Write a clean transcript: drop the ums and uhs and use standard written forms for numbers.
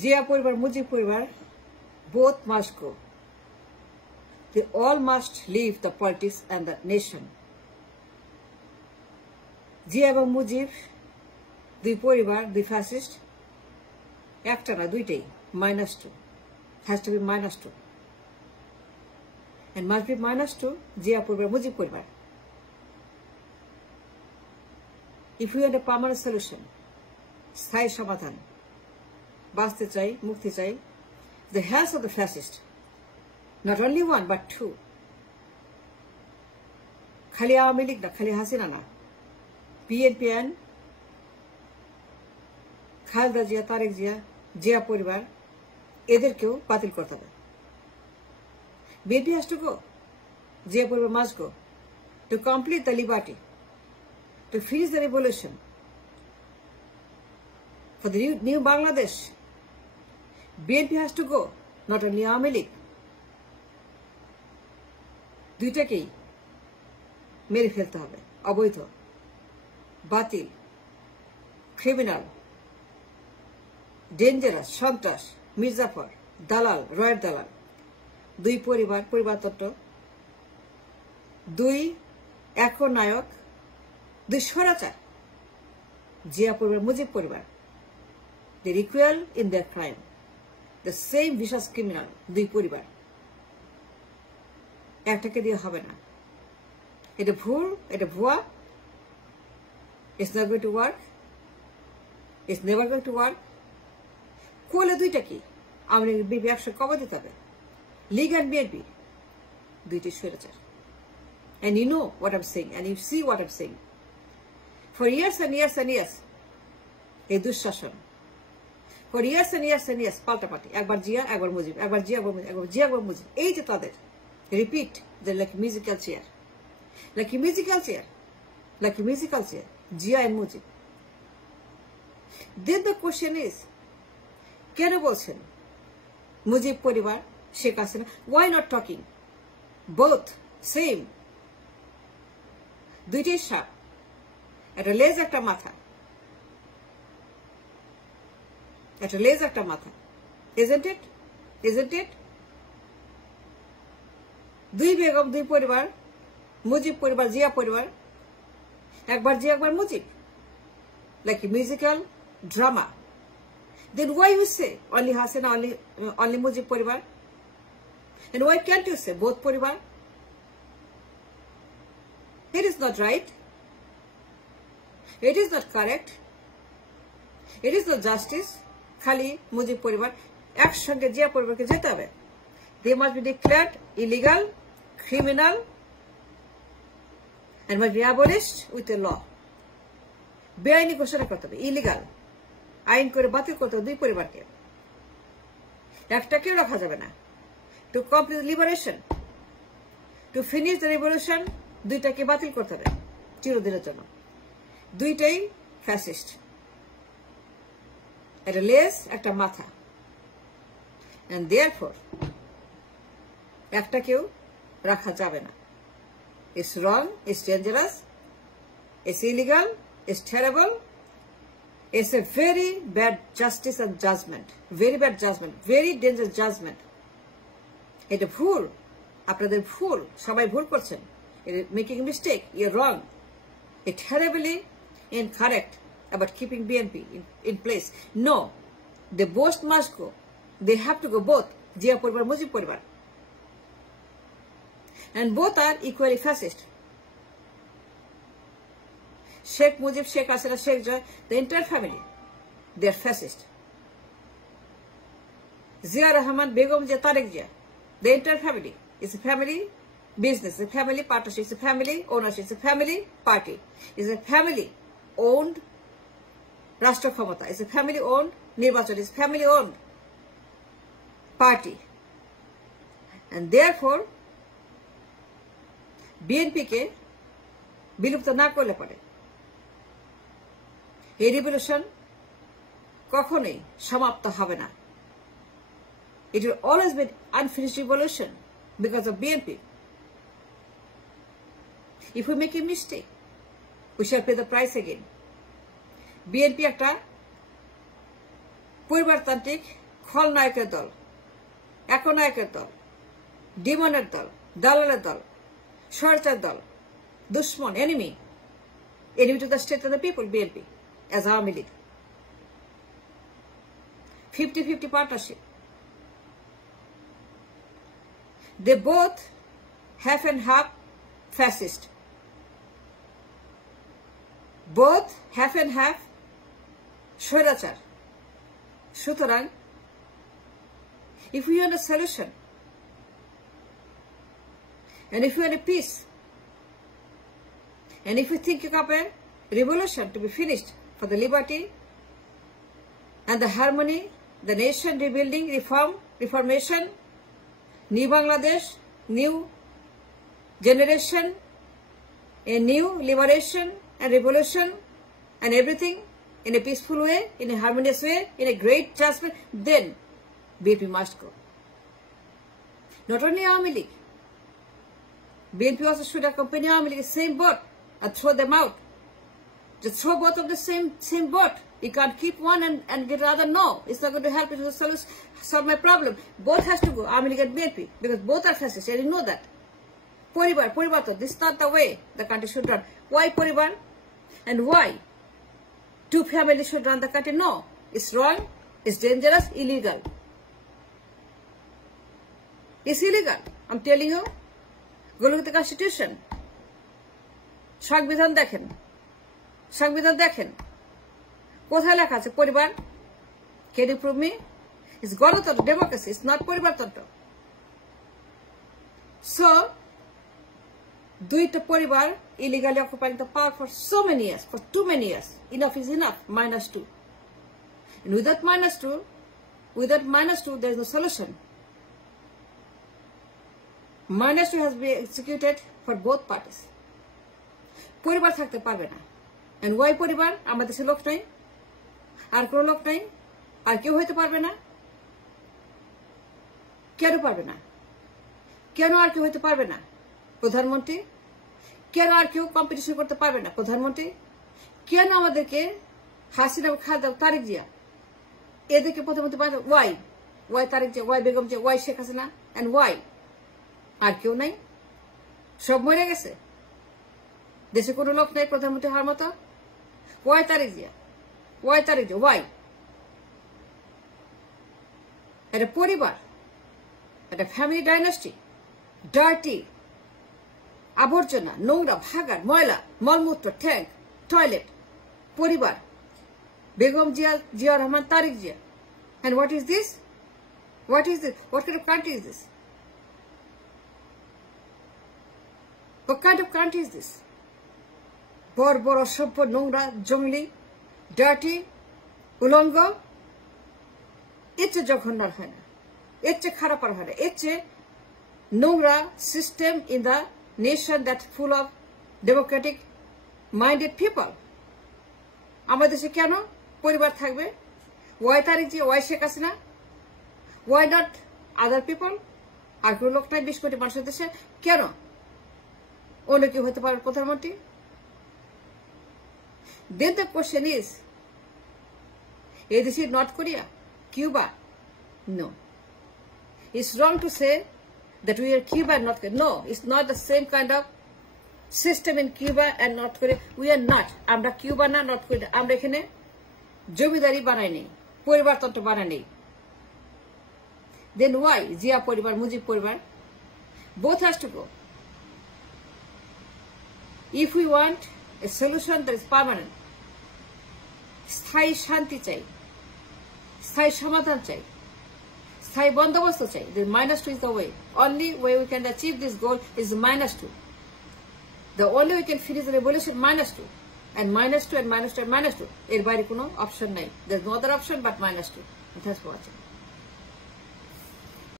জিয়া পরিবার, মুজিব পরিবার, both must go. They all must leave the politics and the nation. Zia এবং মুজিব দুই পরিবার, দুই ফ্যাসিস্ট, একটা না দুইটাই, -2. Has to be -2. And must be -2 জিয়া পরিবার, মুজিব পরিবার. If we want a permanent solution, স্থায়ী সমাধান, বাঁচতে চাই, মুক্তি চাই, the hands of the fascist, not only one but two, খালি আওয়ামী লীগ না, খালি হাসিনা না, বিএনপি and খালেদা জিয়া, তারেক জিয়া, জিয়া পরিবার, এদেরকেও বাতিল করতে হবে। BNP has to go, Zia পরিবার must go to complete the liberty, to finish the revolution for the new Bangladesh. BNP has to go, not only Awami League. দুইটাকেই মেরে ফেলতে হবে। অবৈধ, বাতিল, ক্রিমিনাল, ডেঞ্জারাস, সন্ত্রাস, মির্জাফর, দালাল, রয়ের দালাল, দুই পরিবার, পরিবারতন্ত্র, দুই একনায়ক, দুই স্বৈরাচার, জিয়া পরিবার, মুজিব পরিবার, they're equal in their crime, the same vicious criminal, দুই পরিবার, একটাকে দিয়ে হবে না। এটা ভুল, এটা ভুয়া, it's not going to work, it's never going to work. কোলে দুইটা কি, আমরা বিএনপি একসাথে কবে দিতে হবে? লীগ অ্যান্ড বিএনপি দুইটি স্বৈরাচার। And you know what I'm saying, and you see what I'm saying. For years and years and years, এই দুঃশাসন, for years and years and years, পাল্টাপাল্টি, একবার জিয়া, একবার মুজিব, একবার জিয়া, একবার মুজিব, একবার জিয়া, একবার মুজিব, এই যে তাদের repeat, they're like a musical chair, like a musical chair, like a musical chair, Zia and Mujib. Then the question is, কেন বলছেন মুজিব পরিবার, শেখ Hasina, why not talking? Both same, দুইটাই সাপ, একটা লেজ একটা মাথা, একটা লেজ একটা মাথা, isn't it? Isn't it? দুই বেগম, দুই পরিবার, মুজিব পরিবার, জিয়া পরিবার, একবার জিয়া, একবার Mujib, like a musical drama. Then why you say only Hasina, only Mujib পরিবার? And why can't you say both পরিবার? It is not right. It is not correct. It is not justice. খালি মুজিব পরিবার, একসঙ্গে জিয়া পরিবারকে যেতে হবে। They must be declared illegal, criminal, and must be abolished with a law. বেআইনি ঘোষণা করতে হবে, ইলিগাল, আইন করে বাতিল করতে হবে দুই পরিবারকে, একটাকেও রাখা যাবে না। To complete liberation, to finish the revolution, দুইটাকে বাতিল করতে হবে চিরদিনের জন্য। দুইটাই ফ্যাসিস্ট, একটা লেজ একটা মাথা, and therefore একটাকেও রাখা যাবে না। It's wrong, it's dangerous, it's illegal, it's terrible, it's a very bad justice and judgment, very bad judgment, very dangerous judgment. এটা ভুল, আপনাদের ভুল, সবাই ভুল করছেন, making a mistake, you're wrong, it's terribly incorrect about keeping BNP in place. No, they both must go, they have to go both, Zia পরিবার, মুজিব পরিবার, and both are equally fascist. Sheikh Mujib, Sheikh Hasina, Sheikh Joy, the entire family, they are fascist. Zia Rahman, Begum Jia, Tarek Jia, the entire family is a family business, a family partnership, it's a family ownership, it's a family party, it's a family owned Rashtra Khamata, it's a family owned Nirbachan, it's a family owned party. And therefore, BNP কে বিলুপ্ত না করলে পারে এই রিভলিউশন কখনোই সমাপ্ত হবে না। It will always be unfinished revolution because of BNP. If we make a mistake, we shall pay the price again. BNP একটা পরিবারতান্ত্রিক খলনায়কের দল, একনায়কের দল, ডিমনের দল, দালালের দল, স্বৈরাচার দল, দুশ্মন, enemy to the state and the people, BNP, as Awami League. 50-50 partnership. They both half and half fascist. Both half and half স্বৈরাচার। সুতরাং if we want a solution and if we want a peace and if we think of a revolution to be finished for the liberty and the harmony, the nation rebuilding, reformation, new Bangladesh, new generation, a new liberation and revolution and everything in a peaceful way, in a harmonious way, in a great judgment, then BNP must go. Not only Awami League, BNP also should accompany Awami League, same boat, and throw them out. Just throw both of the same boat. You can't keep one and get the other. No, it's not going to help you to solve my problem. Both has to go, Awami League and BNP, because both are fascists, and you know that. Poribar, this is not the way the country should run. Why Poribar? And why? Two families should run the country? No, it's wrong, it's dangerous, illegal. It's illegal. I'm telling you. Go look at the Constitution. সংবিধান দেখেন কোথায় লেখা আছে পরিবার? Can you prove me? It's গণতন্ত্র, democracy. It's not পরিবারতন্ত্র. So, দুইটা পরিবার illegally occupying the power for so many years, for too many years. Enough is enough. -2. And without -2, there is no solution. -2 has been executed for both parties. পরিবার থাকতে পারবে না। And why পরিবার? আমাদের দেশে লোক নাই, আর কোনো লোক নাই, আর কেউ হইতে পারবে না। কেন পারবে না? কেন আর কেউ হইতে পারবে না? প্রধানমন্ত্রী। কেন আর কেউ কম্পিটিশন করতে পারবে না? প্রধানমন্ত্রী। কেন আমাদেরকে হাসিনা, খালেদা, তারেক জিয়া এদেরকে প্রধানমন্ত্রী পারবে? Why Tarique Zia, why Begum Zia, why Sheikh Hasina, and why? আর কেউ নাই, সব মরে গেছে। দেশে কোনো লোক নাই প্রধানমন্ত্রী হওয়ার মতো। Why Tarique Zia, why? একটা পরিবার, একটা ফ্যামিলি ডাইনাস্টি, ডার্টি, আবর্জনা, নোংরা, ভাগার, ময়লা, মলমূত্র, ট্যাঙ্ক, টয়লেট, পরিবার, বেগম জিয়া রহমান, তারেক Zia. And what is this? What kind of country is this? What kind of country is this? বড় অসভ্য, নোংরা, জঙ্গলি, ডার্টি, উলঙ্গ। এর চেয়ে জঘন্য হয় না, এর চেয়ে খারাপ আর হয় না, এর চেয়ে নোংরা system in the nation that's full of democratic minded people. আমাদের দেশে কেন পরিবার থাকবে? Why Tarique Zia, why Sheikh Hasina? Why not other people? আর কোনো লোক নাই 20 কোটি মানুষের দেশে? কেন অন্য কেউ হতে পারে প্রধানমন্ত্রী? Then the question is, is it North Korea, Cuba? No. It's wrong to say that we are Cuba and North Korea. No, it's not the same kind of system in Cuba and North Korea. We are not. আমরা কিউবা না, north Korea. আমরা এখানে জমিদারি বানাই নেই, পরিবারতন্ত্র বানাই নেই। Then why Zia পরিবার, মুজিব পরিবার? Both has to go. If we want a solution that is permanent, স্থায়ী শান্তি চাই, স্থায়ী সমাধান চাই, স্থায়ী বন্দোবস্ত চাই, then -2 is the way. Only way we can achieve this goal is -2. The only way we can finish the revolution, -2. And -2 and -2 and -2. এর বাইরে কোনো অপশন নাই. There's no other option but -2. Thanks for watching.